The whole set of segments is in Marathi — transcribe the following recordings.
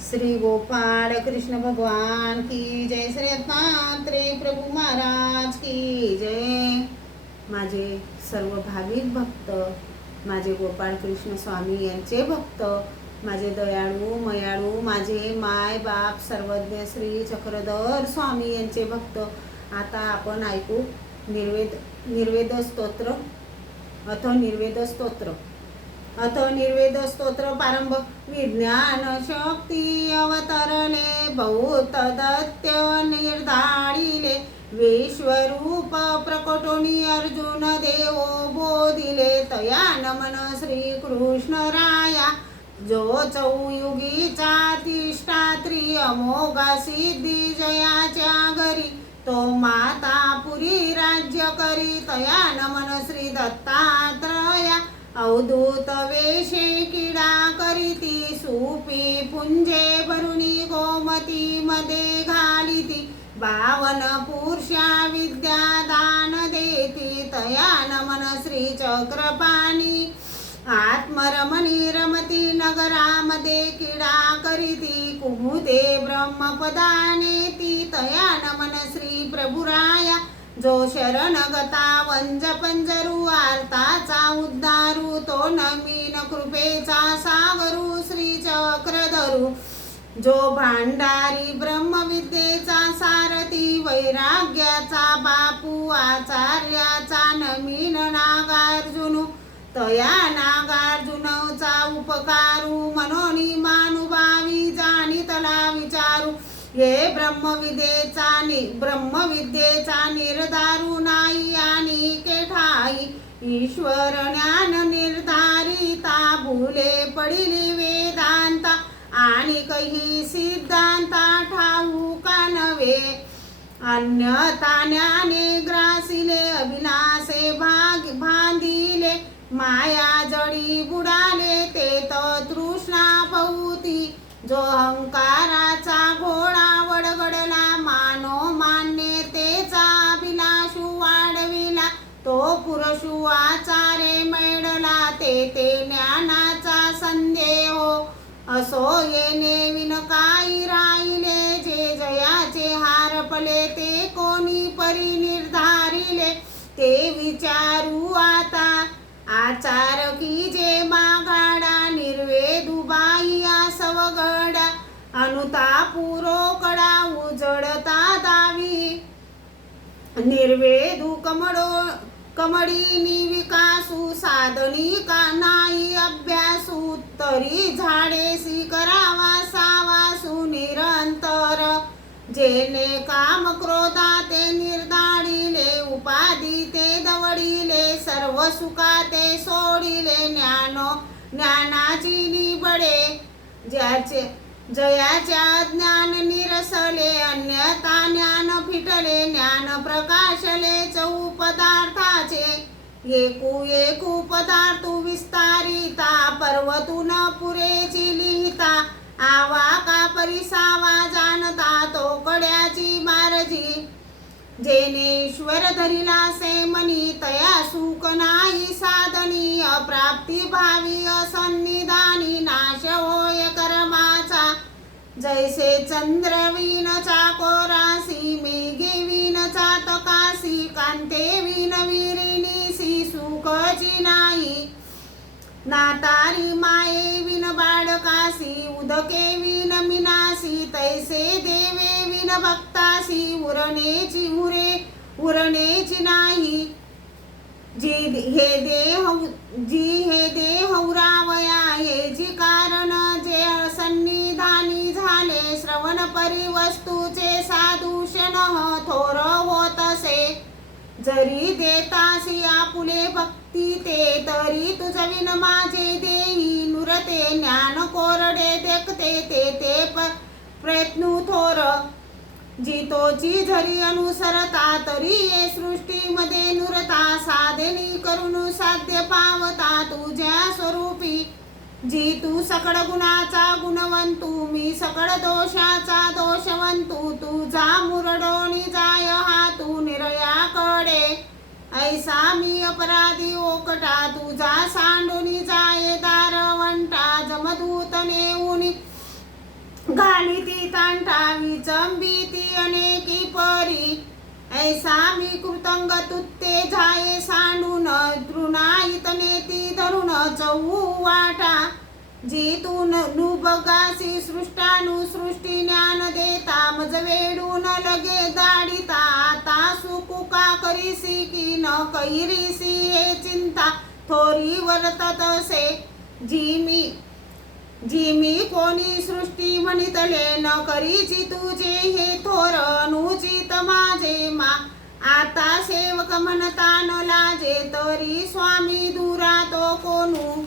श्री गोपाळ कृष्ण भगवान की जय, श्री दत्तात्रेय प्रभू महाराज की जय। माझे सर्व भाविक भक्त, माझे गोपाळ कृष्ण स्वामी यांचे भक्त, माझे दयाळू मयाळू, माझे माय बाप सर्वज्ञ श्री चक्रधर स्वामी यांचे भक्त। आता आपण ऐकू निर्वेद स्तोत्र प्रारंभ। विज्ञान शक्ती अवतरले, भूत दत्य निर्धारिले, विश्वरूप प्रकटोनी अर्जुन देवो बोधिले, तया नमन श्री कृष्ण राया, जो चौयुगीचा तिष्ठा अमोघा सिद्धी जयाच्या घरी, तो माता पुरी राज्य करी, तया नमन श्री दत्तात्रया, अवधूत वेशे किडा करीती, सुपी पुंजे भरुणी गोमती मध्ये घालिती, 52 पुरुषा विद्या दान देती, तया नमन श्री चक्रपाणी, आत्मरमणी रमती नगरामध्ये किडा करीती, कुमुते ब्रह्मपदानेती, तया नमन श्री प्रभुराया, जो शरणगता वंज पंजरू, आर्ताचा उद्धारू, तो नमीन कृपेचा सागरू श्री चक्रधरू, जो भांडारी ब्रह्मविद्येचा सारथी, वैराग्याचा बापू, आचार्याचा नमीन नागार्जुनू, तया नागार्जुनचा उपकारू, मनोनी मानुभावी जाणितला विचारू, हे ब्रह्मविद्येचा निर्धारू नाही आणि केठाई, ईश्वर ज्ञान निर्धारिता, भूले पडिली वेदांता, आणि काही सिद्धांता ठाऊका नव्हे, अन्यथा ज्ञाने ग्रासिले, अविनाशे भांदिले, माया जडी बुडाले, ते तृष्णा पहुती, जो अहंकाराचा घोडा वडगडला, मानो मान्यतेचा अभिलाषू वाढविला, तो पुरुषू आचारे मेळला, ते ज्ञानाचा संदेह, असो येणे विन काही राहिले, जे जयाचे हारपले, ते कोणी परी निर्धारिले, ते विचारू आता, आचार की जे मागाडा, निर्वेदुबाई आसवगडा, अनुतापुरोकडा उजडता दावी, निर्वेदू कमळीनी विकासू, साधनी का नाही अभ्यासू, तरी झाडेसी करावा सावासू निरंतर, जेने काम क्रोधा ते निर्धाडिले, उपाधी ते दवडिले, सर्व सुखा ते सोडिले, ज्ञानाची निबडे, जयाच्या ज्ञान निरसले, अन्यथा ज्ञान फिटले, ज्ञान प्रकाशले, चौपदार्थाचे एकू पदार्थू विस्तारिता, पर्वतून पुरेची लिहिता, आवा का परिसावा जाणता, तो कड्याची मारजी, जेने ईश्वर धरिला से मनी, तया सुख नाही साधनी, अप्राप्ती भावी असन्निधानी, नाश होय कर्माचा, जैसे चंद्रवीन चाकोरासी, मेघे विन चातकासी, कांते विन विरिणीसी, सुखची नाही, नातारी माये विन बाळकासी, उदके विन मिनासी, तैसे देवे विन भक्तासी, उरणेची नाही, जी हे देह उरावया, हे जी कारण, जे सन्निधानी झाले, श्रवण परिवस्तूचे साधूषण थोर होत असे, जरी देतासी आपुले भक्ती ते, तरी तुझविन माझे देही, नुरते ज्ञान कोरडे देखते, ते प्रयत्नू थोर, जितोची झरी अनुसरता, तरी ये सृष्टीमध्ये नुरता, साधनी करून साध्य पावता, तुझ्या स्वरूपी, जी तू सकळ गुणाचा गुणवंतू, मी सकळ दोषाचा दोषवंतू, तुझा मुरडोनी जाय हातू निरयाकडे, ऐसा मी अपराधी ओकटा, तुझा सांडोनी जाय दारवंटा, जमदूत नेऊनी कांठा विचंबिती अनेकी परी ऐसा मी कृतंग तुत्ते झाये सांडून तृणाईत नेती धरून चऊ वाटा जी तू नुबगासी सृष्टानुसृष्टी ज्ञान देता मज वेडून लगे दाडिता आता सुकुका करीसी की न कैरीसी हे चिंता थोरी वर्तत असे जी मी कोणी सृष्टी म्हणितले न करीची तुझे हे थोर अनुचित माझे मा आता सेवक म्हणता न लाजे तरी स्वामी दुरा तो कोणू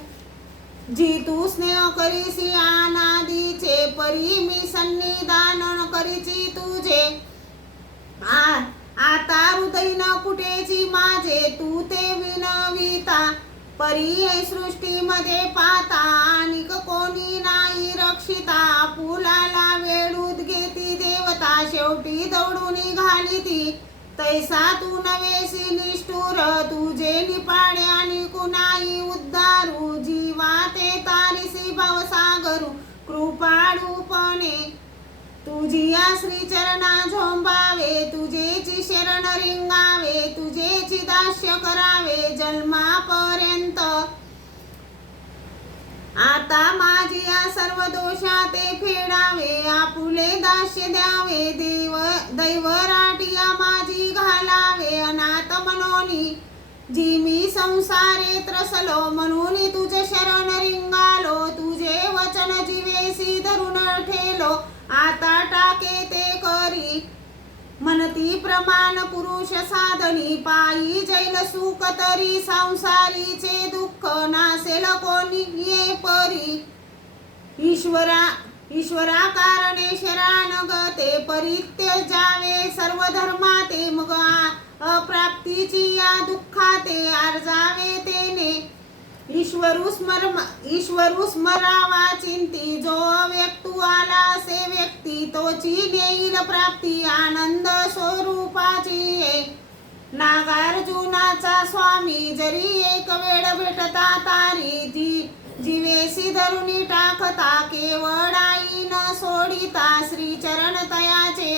जी तू स्नेह करीसी अनादीचे परी मी सन्निधान न करीची तुझे आता हृदय न कुठेची माझे तू ते विनविता परी सृष्टीमध्ये पाता आणि कोणी नाही रक्षिता फुलाला वेळूत घेती देवता शेवटी दौडून घालिती तैसा तू नवेसी निष्ठुर तुझे निपाडे आणि कुणाही उद्धारू जीवा ते तारिसी भवसागरू कृपाळूपणे तुझिया श्रीचरणा झोंबावे तुझेची शरण रिंगावे तुझेची दास्य करावे जन्मापर्यंत आता माझी या सर्व दोषा ते फेडावे आपुले दास्य द्यावे दैवराटिया माझी घालावे अनाथ मनोनी जी मी संसारे त्रसलो म्हणून तुझे शरण रिंगालो तुझे वचन जीवेसी धरून ठेलो आता टाके ते करी म्हणती प्रमाण पुरुष साधनी पायी जैल सुख तरी संसारीचे दुःख नासेल कोणी ये परी ईश्वरा कारणे शरण गते परित्यजावे सर्व धर्माते मग अप्राप्तीची या दुःखाते अर्जावे तेने ईश्वरू स्मरावा चिंती जो व्यक्तू आला असे व्यक्ती तोची नेईल प्राप्ती आनंद स्वरूपाची नागार्जुनाचा स्वामी जरी एक वेळ भेटता तारी जीवेसी धरुनी टाकता केवळाई न सोडिता श्रीचरण तयाचे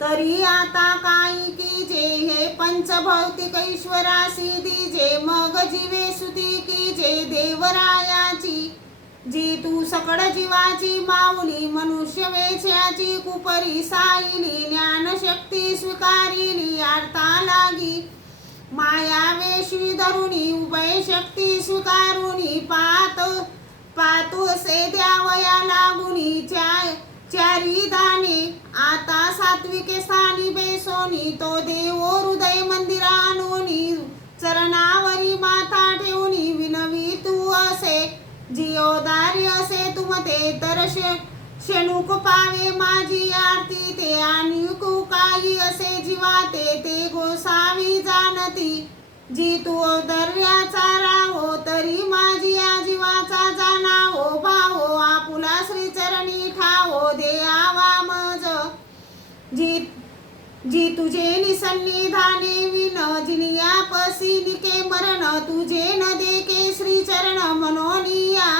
तरी आता काही कीजे हे पंचभौतिक ईश्वरासी दिजे मग जीवे सुती कीजे देवरायाची जी तू सकळ जीवाची माऊली मनुष्य वेच्याची कुपरी साईली ज्ञानशक्ती स्वीकारिली आर्ता लागी माया वेशी धरुणी उभय शक्ती स्वीकारुनी पातू से द्यावया लागुनी चारी दाने आता सात्विके स्थानी बेसोनी तो देवो हृदय मंदिरानोनी चरणावरी माथा ठेवूनी विनवी तू असे जिओदारी असे तुमते तर शेणूक पावे माझी आरती ते आणि काही असे जीवाते ते गोसावी जाणती जी तू औदर्याचा राहो तरी माझी या जीवाचा जाणावो भावो आपुला श्रीचरणी ठावो देआवा मज जी तुझे निसन्निधाने विन जिनिया पसी निके मरण तुझे न देके श्रीचरण मनोनिया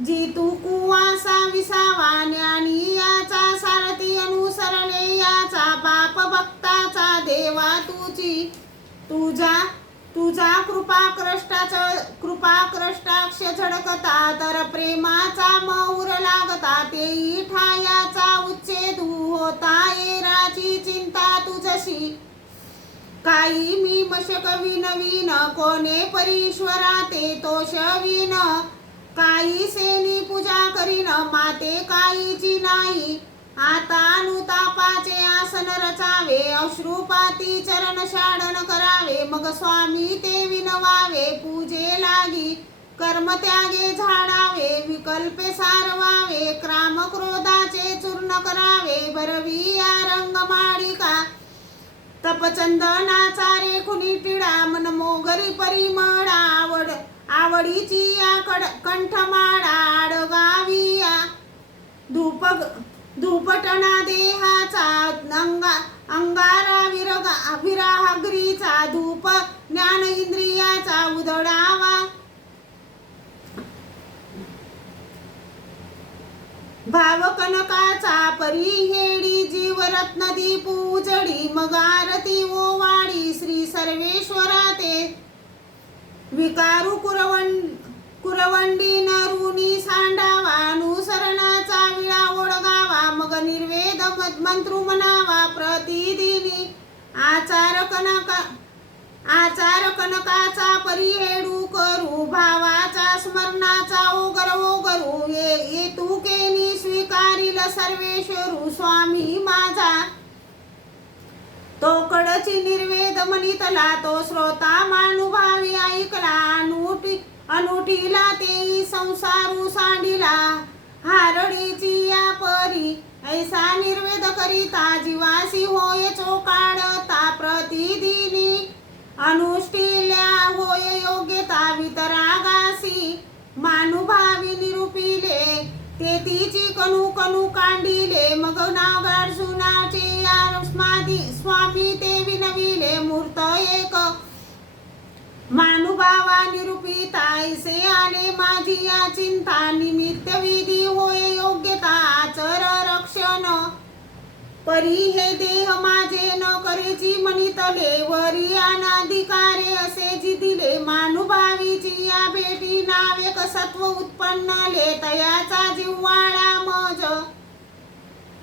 जी तू कुवासा विसावा ज्ञानी याचा सारथी अनुसरणे याचा बाप भक्ताचा देवा तुझा कृपाकृष्टाक्ष झडकता तर प्रेमाचा मौर लागता तेही ठायाचा उच्छेदू होता येराची चिंता तुझशी काही मी मशक विनवीन कोणे परीश्वरा ते तोषवीन काही सेनी पूजा करीन माते काहीची नाही आता अनुतापाचे आसन रचावे अश्रुपाती चरण शाडन करावे मग स्वामी ते विनवावे पूजे लागी कर्म त्यागे झाडावे विकल्पे सारवावे क्राम क्रोधाचे चूर्ण करावे भरविया रंगमाळिका तपचंदनाचा रेखुनी टिळा मन मोगरी परिमळा आवडीची या कंठमाळा आडगाविया धूपटना देहाचा अंगारा विराहाग्रीचा धूप ज्ञान इंद्रियाचा उधळावा भाव कनकाचा परी हेडी जीवरत्न दीप उजडी मग आरती ओवाळी श्री सर्वेश्वरा ते विकारू कुरवंडी नरुनी सांडावा अनुसरणाचा विळा ओळगावा मग निर्वेद मंत्रु म्हणावा प्रतिदिनी आचार कनकाचा परिहेडू करू भावाचा स्मरणाचा ओगरू ये तू केनी स्वीकारिल सर्वेश्वरू स्वामी माझा तो कडची निर्वेद म्हणितला तो श्रोता मानुभावी ऐकला अनुटीला तेही संसारू सांडिला हारडीची या परी ऐसा निर्वेद करिता जीवासी होय चोकाडता प्रतिदिनी अनुष्ठिल्या होय योग्यता वितरागासी मानुभावी निरूपिले ते तिची कणू कांडिले मग नागाड सुनाचे स्वामी ते विनविले मूर्त एक मानुभावा निरूपिता ऐसे आले माझी या चिंता निमित्त विधी होय योग्यता आचर रक्षण परी हे देह माझे न करेची म्हणितले वरी अनाधिकारे असे जी दिले मानुभावीची या भेटी नावेक सत्व उत्पन्नले तयाचा जिव्हाळा मज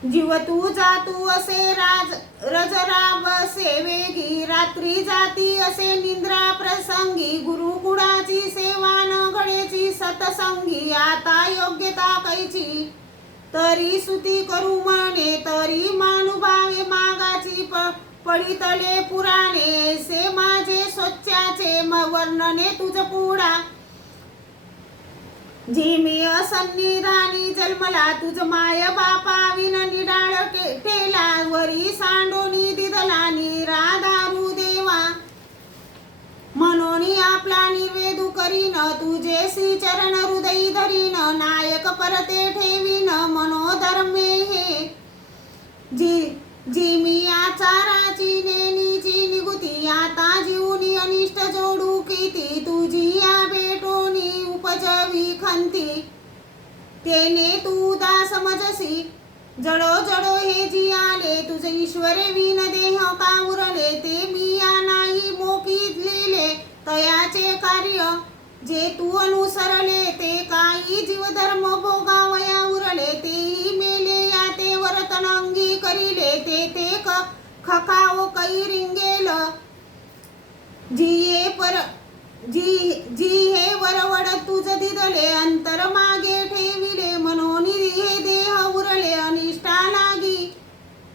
जीव तू जातू असे रजराब असे वेगी रात्री जाती असे निंद्रा प्रसंगी गुरुकुळाची सेवा न घडेची सतसंगी आता योग्यता कैची तरी स्तुती करू म्हणे तरी मानुभावे मागाची पडितले पुराणे से माझे स्वच्छाचे वर्णने तुझ पुढा जी मी असन्निधानी जन्मला तुझ माय बापा विन निडाळ ठेला वरी सांडोनी दिदला निराधारू देवा मनोनी आपला निर्वेदू करीन तुझे श्री चरण हृदयी धरीन नायक परते ठेवीन मनोधर्मे हे जी मी आचाराची नेनीची निगुती आता जीवनी अनिष्ट जोडू किती तुझी या भेटोनी उपजवी खंती तेने तू दास समजसी जडो हे जी आले तुझे ईश्वरे विन देह का उरले ते मी या नाही मोकिलेले तयाचे कार्य जे तू अनुसरले ते काही जीवधर्म भोगावया उरले तेही मेले या ते वर्तन अंगी करिले ते खकाव कै रिंगेल जी हे वरवड तुझ दिदले अंतर मागे ठेविले मनोनी हे देह उरले अनिष्टा लागी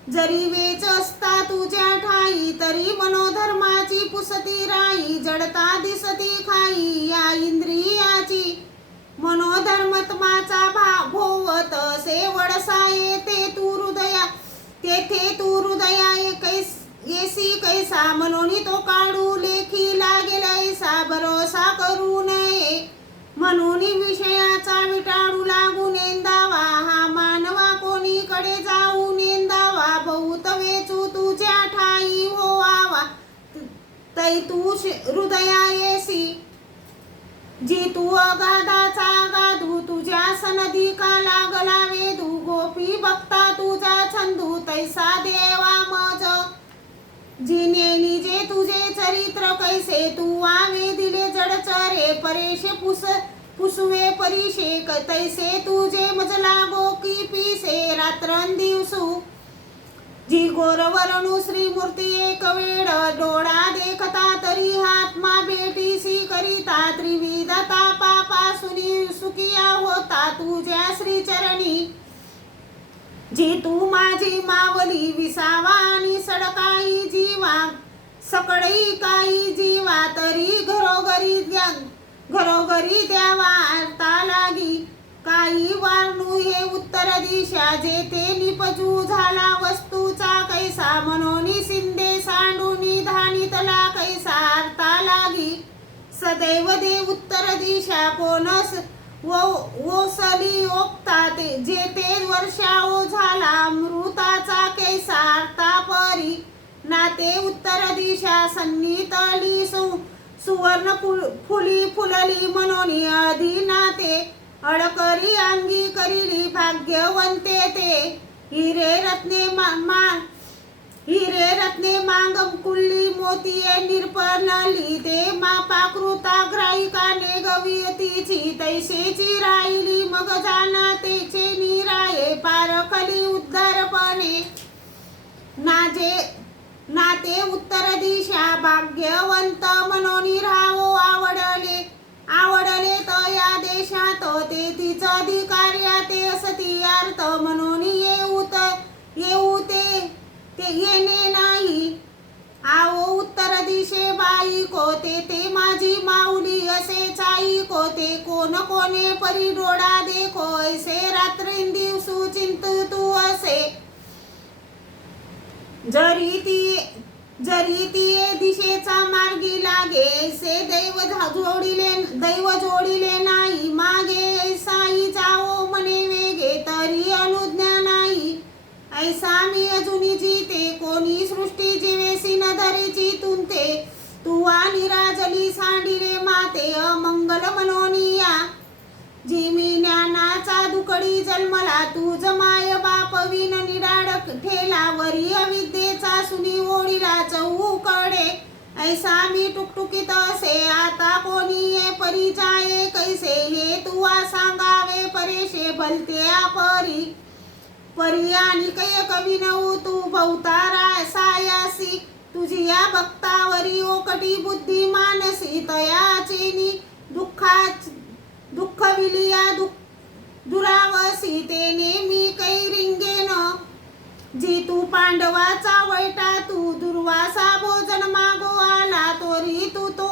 जरी वेच असता तुझ्या ठाई तरी मनोधर्माची पुसती राई जडता दिसती खाई या इंद्रियाची मनोधर्मत्माचा भोवत से वडसाये तेथे तू हृदया येसी कैसा मनोनी तो काढू लेखी लागेल ऐसा भरोसा करू नये म्हणून विषयाचा विटाळू लागू नेंदावा हा मानवा कोणीकडे जाऊ नेंदावा बहुत वेचू तुझ्या ठाई होवावा तै तू हृदया येसी जी तू अगाधाचा गाधू तुझ्या सनदी का लागला वेदू गोपी बघता तुझा छंदू तैसा देवा मज जिने निजे तुझे चरित्र कैसे तू आवे दिले जडचरे परेशे पुसवे परीशे तैसे तुझे मजला गोकी पिसे रात्रंदिवसू जी गोरवरणू श्रीमूर्ती एक वेळ डोळा देखता तरी हात्मा भेटीसी करिता त्रिविधता पापासुनी सुखिया होता तुझ्या श्रीचरणी जी तू माझी मावली विसावा आणि सडकाई जीवा सकळी काही जीवा तरी घरोघरी द्यावा अर्था लागी काही वारणू हे उत्तर दिशा जेथे निपजू झाला वस्तूचा कैसा मनोनी सिंधे सांडूनी धानितला कैसा अर्था लागी सदैव दे उत्तर दिशा कोणस ओसली ओक्तात जेथे वर्षाओ झाला मृताचा कैसा अर्था परी नाते उत्तर दिशा सन्नितली सुवर्ण फुली फुलली मनोनी आधी नाते अडकरी अंगी करिली भाग्यवंते ते हिरे रत्ने मांग कुल्ली मोतीये निर्पणली ते मापाकृता ग्राहिकाने गवियतीची तैसेची राहिली मग जाना तेचे निराये पारखली उद्धारपणे नाते उत्तर दिशा भाग्यवंत मनोनी राहो आवडले या देशात ते तिच अधिकार्या ते असती अर्थ म्हणून येऊ ते येणे नाही आओ उत्तर दिशे बाई कोते ते माझी माऊली असे चाई कोते कोण कोणे परी डोळा देखो ऐसे रात्रिंदिवसू चिंत तू असे जरी ती दिशेचा मार्गी लागे से दैव जोडिले नाही मागे ऐसाई जाओ मने वेगे तरी अनुज्ञा नाही ऐसा मी अजुनी जीते कोणी सृष्टी जीवेसी न धरेची तुंते तुवा निराजली सांडिले माते अमंगल मनोनिया जिमी ज्ञानाचा दुकडी जन्मला तुझ माय बाप विन निडाडक ठेला वरी अविद्येचा सुनी ओढिला चौकडे ऐसा मी टुकटुकीत असे आता कोणी ये परी जाये कैसे हे तुवा सांगावे परेशे भलते परी आणि कै कवी नऊ तू भवतारा सायासी तुझी या भक्तावरी ओकटी बुद्धी मानसी तयाचेनी दुःख विलिया दुरावसी ते नेमी कै रिंगेन जी तू पांडवाचा वैटा तू दुर्वासा भोजन मागो आला तोरी तू तो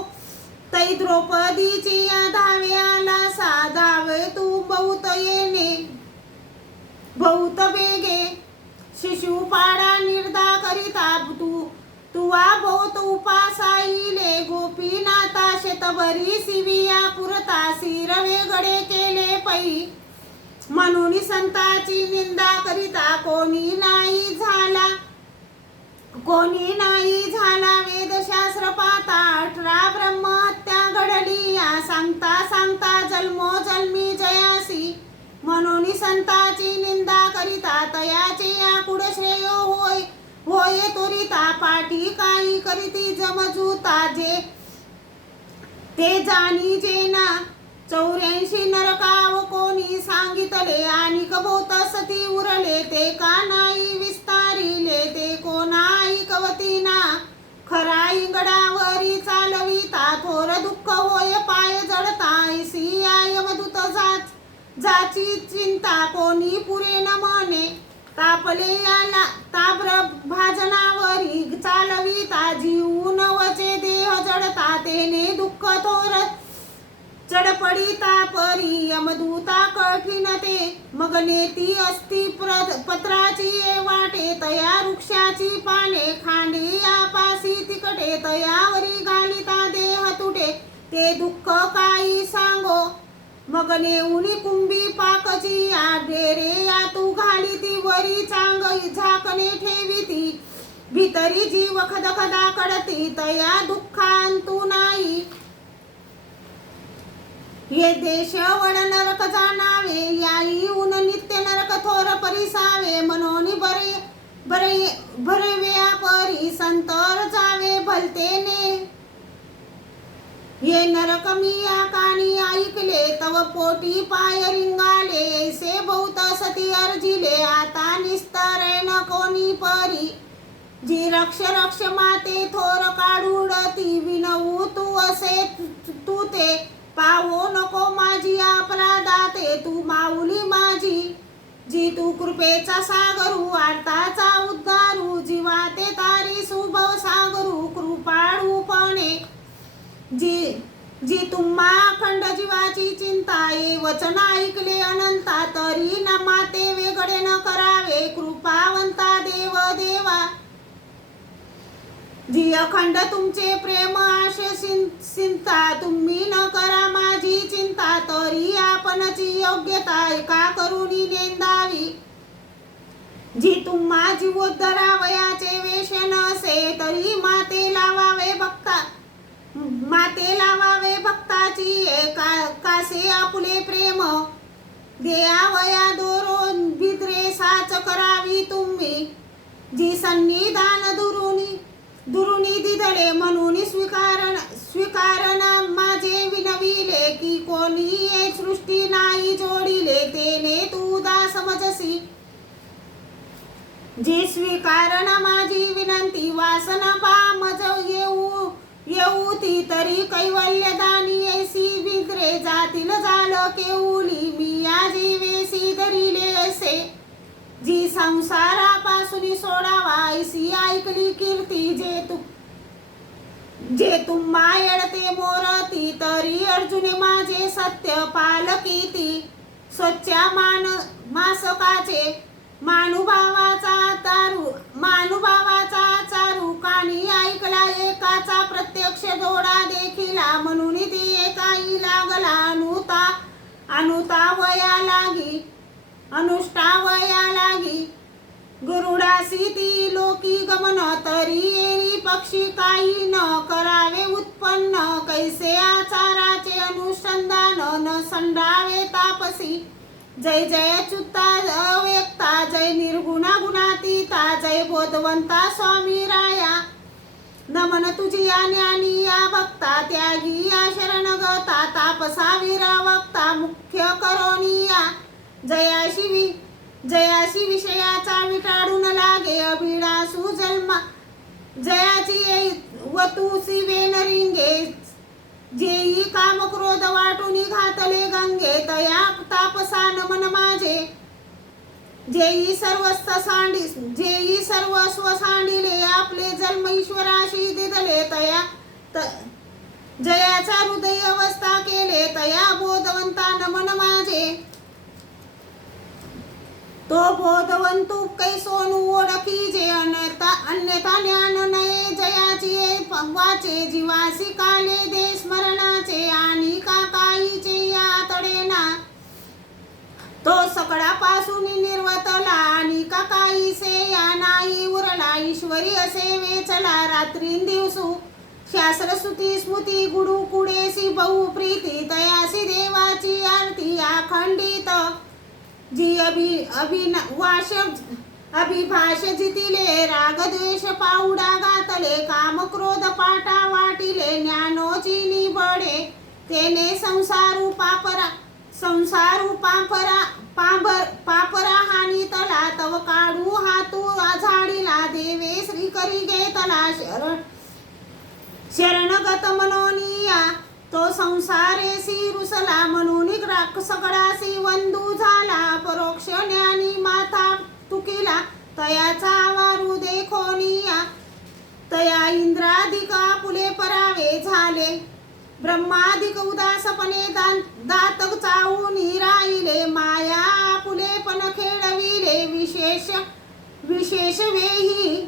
तै द्रौपदीची या धावे आला सा धावे तू बहुत बेगे शिशुपाडा निर्दा करिता तुवा बहुत उपासाईले गोपीनाथा शेतभरी सिविया पुरता सिरवे गडे केले पै म्हणून संताची निंदा करिता कोणी नाही झाला वेदशास्त्र पाता 18 ब्रह्महत्या घडली या सांगता जन्मोजन्मी जयासी म्हणून संताची निंदा करिता तयाचे आकुड श्रेय होय त्वरिता पाठी काही करीती जमजूता जे ते जाणी जेना 84 नरकाव कोणी सांगितले आणि कबोत सती उरले ते का नाही विस्तारिले ते कोणाई कवतीना खरा इंगडावरी चालविता थोर दुःख होय पाय जडता ऐसी यमदूत जाची चिंता कोणी पुरे न म्हणे तापले याला ताब्र भाजनावरी चालविता जीव नवचे देह जडता तेने दुःख थोर चडपडिता परी यमदूता कठीण ते मग नेती असती पत्राची वाटे तया वृक्षाची पाने खांडे यापासी तिकटे तयावरी घालिता देह तुटे ते दुःख काही सांगो मग नेऊनी कुंभी पाकची या डेरे या तू घाली ती वरी चांग झाकणे ठेविती भीतरी जीव खदखदा कडती तया दुःखांतू नाही ये देश वड नरक जाणावे याई ऊन नित्य नरक थोर परिसावे मनोनी भरवे परी संतर जावे भलतेने ये नरक मी या कानी ऐकले तव पोटी पाय रिंगाले ऐसे बहुत सती अर्जिले आता निस्तरे न कोणी परी जी रक्ष माते थोर काढूडती विनवू तू असे तू ते पावो नको माझी अपराधाते तू माऊली माझी जी तू कृपेचा सागरू आर्ताचा उद्धारू जीवाते तारी सुभव सागरू कृपाळूपणे जी तुम्हा अखंड जीवाची चिंता ये वचन ऐकले अनंता तरी न माते वेगळे न करावे कृपावंता देवा जी अखंड तुमचे प्रेम आशे चिंता तुम्ही न करा माझी चिंता तरी आपणची योग्यता एका करुणी नेंदावी जी तुम्हा जीवोद्धरावयाचे वेश नसे तरी माते लावावे भक्ताची कासे आपुले प्रेम देयावया दोरोन भिद्रे साच करावी तुम्ही, जी सन्निधान दुरुनी दिदळे म्हणून स्वीकारणा माझे विनविले, की कोणी एक सृष्टी नाही जोडिले, तेने तू दास समजसी, जी स्वीकारणा माझी विनंती, वासना पामज येऊ ती तरी कैवल्यदानी, ऐसी विद्रे जातील झालं केऊली, मी या जीवेसी धरिले असे, जी संसारापासून सोडावा, ऐसी ऐकली कीर्ती, जे तुम्हा येडते मोरती, तरी अर्जुने माझे सत्य पालकीती, स्वच्छ मासकाचे मानुभावाचा चारू, कानी ऐकला एकाचा प्रत्यक्ष डोळा देखिला, म्हणून ती एकाई लागला अनुष्टावया लागी, गरुडासी ती लोकी गमन, तरी एरी पक्षी काही न करावे उत्पन्न, कैसे आचाराचे अनुसंधान न संडावे तापसी, जय जय अच्युता अव्यक्ता, जय निर्गुणा गुणातीता, जय बोधवंता स्वामी राया, नमन तुझी या ज्ञानी या भक्ता, त्यागी या शरणगता, तापसा विरवक्ता मुख्य करोनिया, जयाशी विषयाचा विटाळून लागे, अभिलाषू जन्मा जयाची वतुसी वेनरिंगे, जेई काम क्रोध वाटून घातले गंगे, तया तापसा नमन माझे, जेई सर्वस्व सांडिले, आपले जन्म ईश्वराशी दिदले, तया जयाचा हृदय अवस्था केले, तया बोधवंता नमन माझे, तो बोधवंतु कैसोन ओळखी, जे अन्यथा ज्ञान नये, जयाची वाचे, जीवासी काले दे स्मरणाचे, आणि काकाईचे या तडेना, तो सकळापासून निर्वतला, आणि काकाईसे या नाही उरला, ईश्वरी असे वेचला, रात्रींदिवसू शास्त्रस्तुती स्मृती गुडू कुडेसी बहु प्रीती, तयासी देवाची आरती अखंडित, जी अभिभाष जितिले, राग द्वेष पाऊडा घातले, काम क्रोध पाटा वाटिले, ज्ञानोची निबडे, तेने संसारू पापरा हानी तला, तव काढू हातू झाडीला, देवे श्री करी घेतला, शरणगत मनोनिया, तो संसारेसी रुसला, म्हणून सगळासी वंदू झाला, परोक्ष ज्ञानी माथा तुकिला, तयाचा वारू देखोनिया, तया इंद्राधिक आपुले परावे झाले, ब्रह्माधिक उदासपणे दात चावून राहिले, माया आपुलेपण खेळविले, विशेष वेही,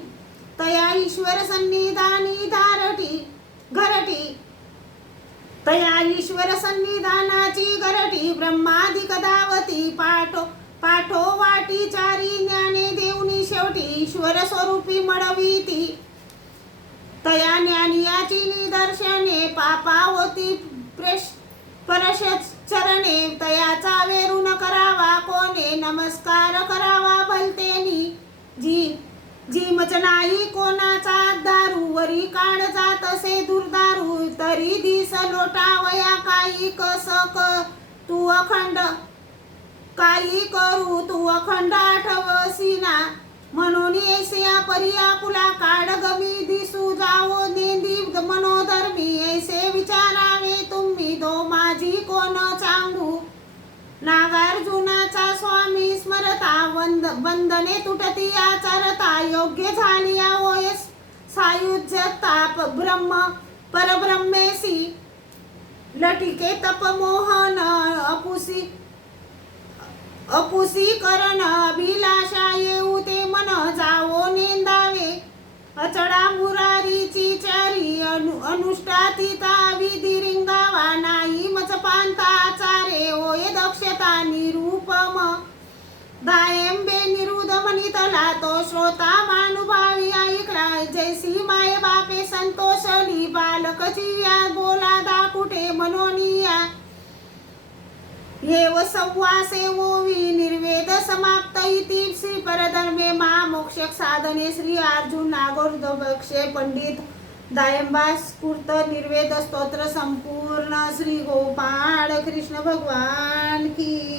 तया ईश्वर सन्निधानी घरटी, तया ईश्वर सन्निधानाची घरटी, ब्रह्माधिक दावती, पाठो वाटी चारी, ज्ञाने देऊनी शेवटी, ईश्वर स्वरूपी मळविती, तया ज्ञानियाची निदर्शने, पापावती परश चरणे, तयाचा वेरून करावा कोणे, नमस्कार करावा भलतेनी, जी मचनाई कोणाचा दारू, वरी काढ जात असे दुर्दारू, तरी दिस लोटावया काही तू अखंड, काही करू तू अखंड आठवसीना, म्हणून ऐसे परिया पुला काढ गमी, दिसू जावो नेंदी मनोधर्मी, ऐसे विचारावे तुम्ही, दो माझी कोण सांगू, नागार्जुनाचा स्वामी स्मरता, बंधने तुटती आचारता, योग्य झाली आवयस सायुज्यता, परब्रह्मेसी लटिके तपमोहन, अपुसी करण, अभिलाषा येऊ ते मन, जावो नेंदावे, अचडा मुरारीची चारी, अनुष्ठातीता विधी रिंगावा, नाही मचपांता आचारे, होय दक्षता निरूपम, दायंबे निरुद मनितला, तो श्रोता मानुभावी ऐकला, जैसी माय बापे संतोषली, बालकची या बोला दाकुटे मनोनिया, घेव संवासे ओवी निर्वेद समाप्त इति श्री परधर्मे महामोक्षक साधने श्री अर्जुन नागोर्धपक्षे पंडित दायंबा स्फूर्त निर्वेद स्तोत्र संपूर्ण श्री गोपाळ कृष्ण भगवान की